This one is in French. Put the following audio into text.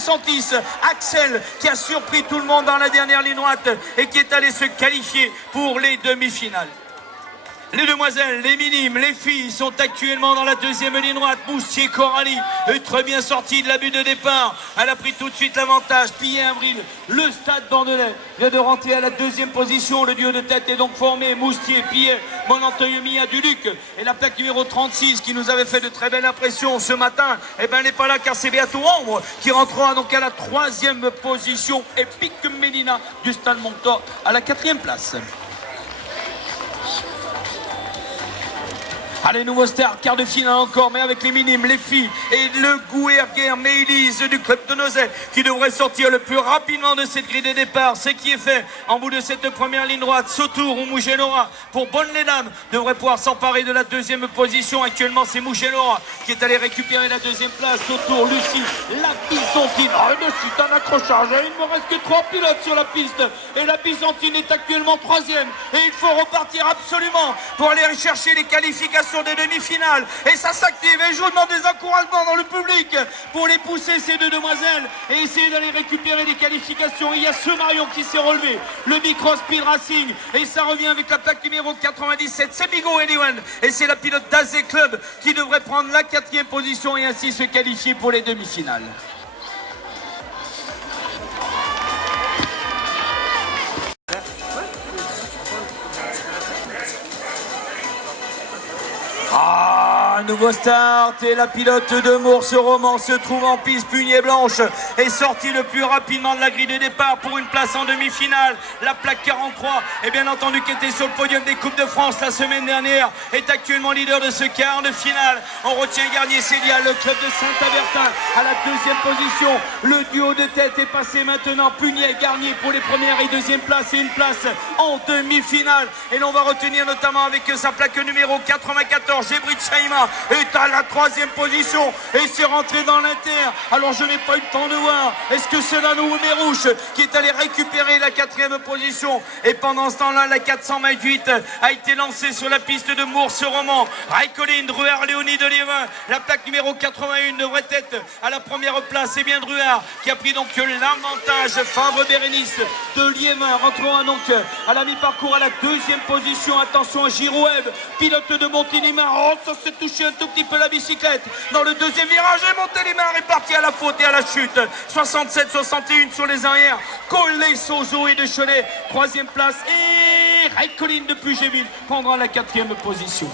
Desantis, Axel qui a surpris tout le monde dans la dernière ligne droite et qui est allé se qualifier pour les demi-finales. Les demoiselles, les minimes, les filles sont actuellement dans la deuxième ligne droite. Moustier Coralie est très bien sortie de la butte de départ. Elle a pris tout de suite l'avantage. Pillet Avril, le Stade Bordelais vient de rentrer à la deuxième position. Le duo de tête est donc formé. Moustier, Pillet, Monanteuil, Mia Duluc. Et la plaque numéro 36 qui nous avait fait de très belles impressions ce matin, eh ben, elle n'est pas là car c'est Béatou Ambre qui rentrera donc à la troisième position. Et Pic Mélina du Stade Montor à la quatrième place. Allez, nouveau star, quart de finale encore, mais avec les minimes, les filles et le Gouerguer Mélis du club de Nozay qui devrait sortir le plus rapidement de cette grille de départ. Ce qui est fait en bout de cette première ligne droite. Sautour ou Mougenora pour Bonne-les-Dames devrait pouvoir s'emparer de la deuxième position. Actuellement, c'est Mougenora qui est allé récupérer la deuxième place. Sautour, Lucie, la Byzantine. Oh, Lucie, un accrochage. Il ne me reste que 3 pilotes sur la piste. Et la Byzantine est actuellement troisième. Et il faut repartir absolument pour aller chercher les qualifications des demi-finales et ça s'active et je vous demande des encouragements dans le public pour les pousser ces deux demoiselles et essayer d'aller récupérer les qualifications. Il y a ce Marion qui s'est relevé, le micro Speed Racing et ça revient avec la plaque numéro 97, c'est Bigot Eliwen et c'est la pilote d'AZ Club qui devrait prendre la 4e position et ainsi se qualifier pour les demi-finales. Un nouveau start et la pilote de Mours-Roman se trouve en piste. Punier Blanche est sortie le plus rapidement de la grille de départ pour une place en demi-finale. La plaque 43 et bien entendu qui était sur le podium des Coupes de France la semaine dernière est actuellement leader de ce quart de finale. On retient Garnier-Célia, le club de Saint-Avertin à la deuxième position. Le duo de tête est passé maintenant. Punier-Garnier pour les premières et deuxième places et une place en demi-finale. Et l'on va retenir notamment avec sa plaque numéro 94, Gébrit Chaima est à la 3e position et c'est rentré dans l'inter. Alors je n'ai pas eu le temps de voir. Est-ce que c'est la Nouveau Mérouche qui est allé récupérer la 4e position? Et pendant ce temps-là, la 428 a été lancée sur la piste de Mours-Roman. Raikkonen, Druard, Léonie de Liévin. La plaque numéro 81 devrait être à la première place. C'est bien Druard qui a pris donc l'avantage. Fabre Bérénice de Liévin rentrera donc à la mi-parcours à la 2e position. Attention à Giroueb, pilote de Montélimar. Oh, ça s'est touché un tout petit peu la bicyclette dans le deuxième virage et Montélimar est parti à la faute et à la chute. 67-61 sur les arrières. Collet, Sozo et Deschonnet, 3e place et Raikkonen de Pugéville prendra la 4e position.